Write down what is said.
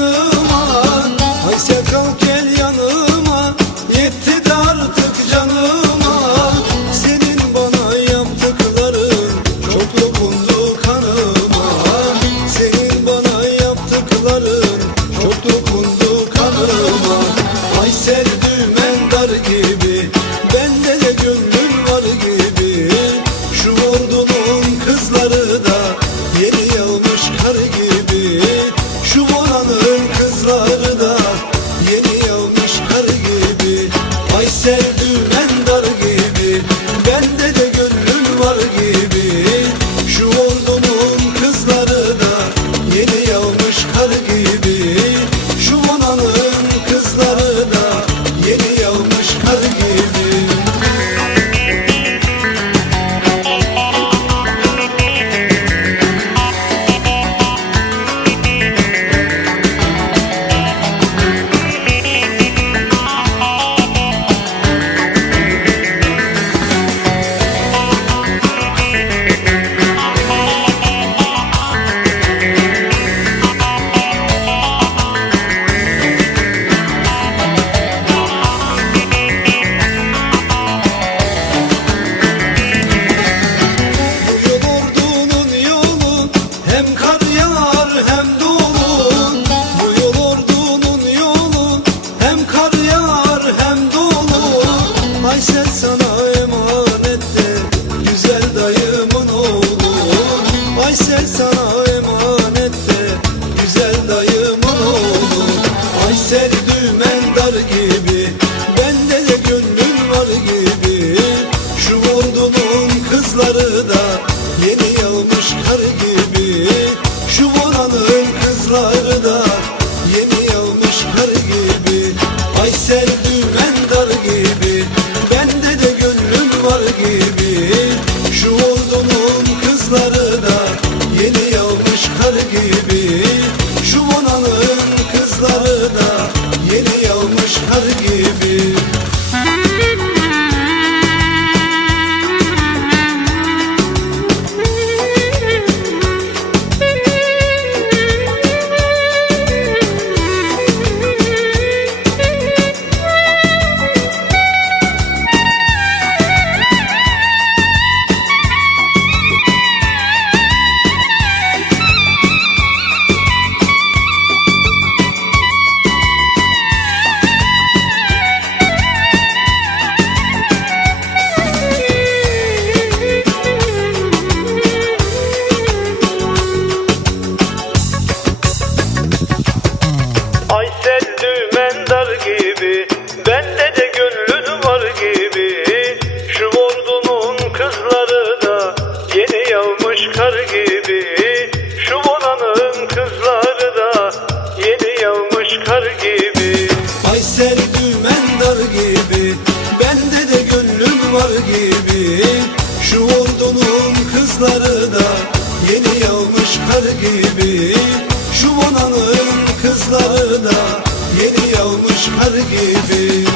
yanıma. Hay Sevdam gel yanıma. Yetti de artık canıma. Senin bana yaptıkların Çok dokundu kanıma. Senin bana yaptıkların Çok dokundu kanıma. Ay sevdümen dar gibi Bende de gönlüm var gibi. Şu ordunun kızları Aysel dümen dar gibi Bende de gönlüm var gibi. Şu ordunun kızları da Yeni yağmış kar gibi. Şu oranın kızları da var gibi. Şu ordunun kızları da Yeni yağmış kar gibi. Şu onanın kızları da Yeni yağmış kar gibi